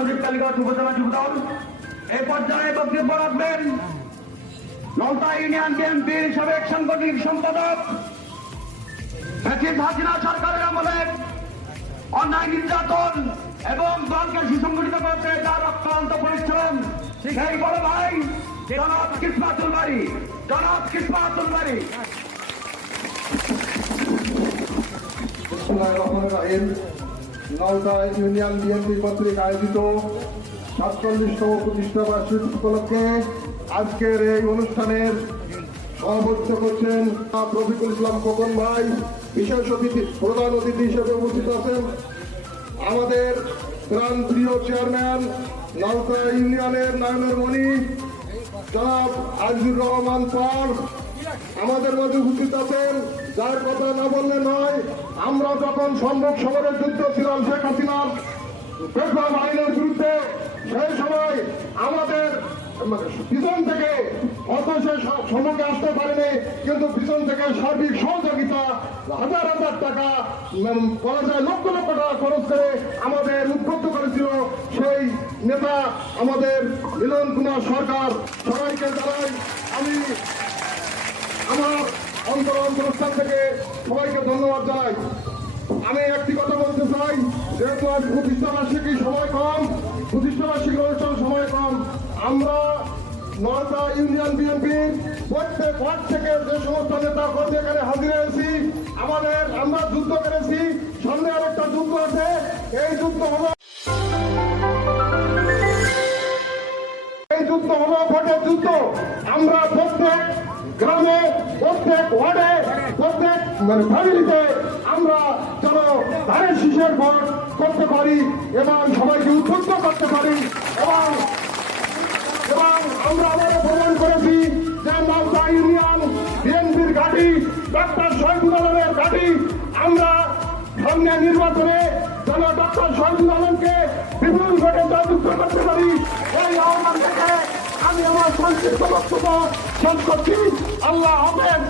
সচিব কালীগঞ্জ উপজেলা যুবদল। এই পর্যায়ে বক্তব্য রাখবেন নলতা ইউনিয়ন বিএনপির সাবেক সাংগঠনিক সম্পাদক, হাসিনা সরকারের আমলে অন্যায় নির্যাতন এবং দলকে সুসংগঠিত করতে যার অক্লান্ত পরিশ্রম সেই বড় ভাই জনাব কিসমাতুল বারী। নলতা ইউনিয়ন বিএনপি কর্তৃক আয়োজিত ৪৭তম প্রতিষ্ঠা বার্ষিকী উপলক্ষে আজকের এই অনুষ্ঠানের সভাপতিত্ব করছেন রফিকুল ইসলাম খোকন ভাই। বিশেষ অতিথি, প্রধান অতিথি হিসেবে উপস্থিত আছেন আমাদের প্রাণ প্রিয় চেয়ারম্যান নলতা ইউনিয়নের নয়নের মণি জনাব আজিজুর রহমান পাল আমাদের মধ্যে উপস্থিত আছেন, যার কথা না বললে নয়। আমরা যখন সম্মুখ সমরের যুদ্ধ ছিলাম শেখ হাসিনার বেগম আইনের বিরুদ্ধে, সেই সময় আমাদের পিছন থেকে অত সে সম্মুখে আসতে পারেনি, কিন্তু পিছন থেকে সার্বিক সহযোগিতা হাজার হাজার টাকা বলা যায় লক্ষ লক্ষ টাকা খরচ করে আমাদের উদ্বুদ্ধ করেছিল সেই নেতা আমাদের মিলন কুমার সরকার। সবাইকে জানাই আমি আমার অন্তরস্থান থেকে সবাইকে ধন্যবাদ জানাই। আমি একটি কথা বলতে চাই, যেহেতু আজ প্রতিষ্ঠাবার্ষিকী সময় কম, প্রতিষ্ঠাবার্ষিকী অনুষ্ঠান সময় কম, আমরা নলতা ইউনিয়ন বিএনপির প্রত্যেক ওয়ার্ড থেকে যে সমস্ত নেতা কর্মী এখানে হাজির হয়েছি, আমরা যুদ্ধ করেছি, সামনে আরেকটা যুদ্ধ আছে, এই যুদ্ধ হলো ভোটের যুদ্ধ। আমরা প্রত্যেক গ্রামে, প্রত্যেক ওয়ার্ডে, প্রত্যেক ফ্যামিলিতে আমরা যেন ধানের শীষের ভোট করতে পারি এবং সবাইকে উদ্বুদ্ধ করতে পারি। এবং আমরা আবারও প্রমাণ করেছি যে নলতা ইউনিয়ন বিএনপির ঘাঁটি, ডক্টর শহীদুল আলমের ঘাঁটি। আমরা সামনে নির্বাচনে যেন ডক্টর শহীদুল আলমকে বিপুল ভোটে জয়যুক্ত করতে পারি, এই আহ্বান থেকে আমি আমার সংক্ষিপ্ত বক্তব্য শেষ করছি। আল্লাহ হাফেজ।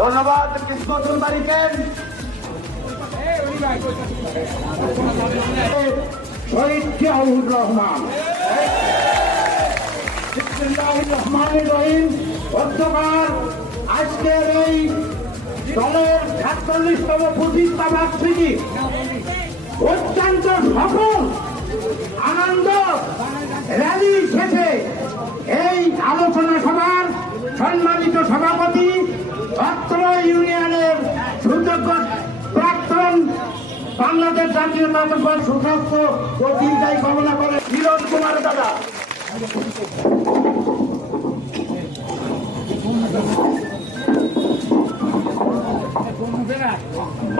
ধন্যবাদ কিসমাতুল বারীকে। শহীদ জিয়াউর রহমান অধ্যকার আজকের এই দলের ৪৭তম প্রতিষ্ঠা বার্ষিকী অত্যন্ত সফল আনন্দ র্যালি শেষে এই আলোচনা সভার সম্মানিত সভাপতি অত্র ইউনিয়নের সুযোগ্য প্রাক্তন বাংলাদেশ জাতীয়তাবাদী দল সুস্বাস্থ্য ও দীর্ঘায়ু কামনা করে বিনোদ কুমার দাদা।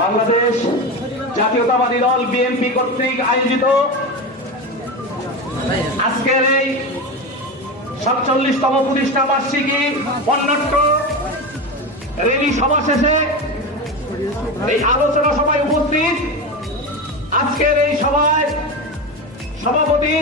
বাংলাদেশ জাতীয়তাবাদী দল বিএনপি কর্তৃক আয়োজিত আজকের এই ৪৭তম প্রতিষ্ঠা বার্ষিকী বর্ণাঢ্য রেলি সভা শেষে এই আলোচনা সভায় উপস্থিত আজকের এই সভায় সভাপতি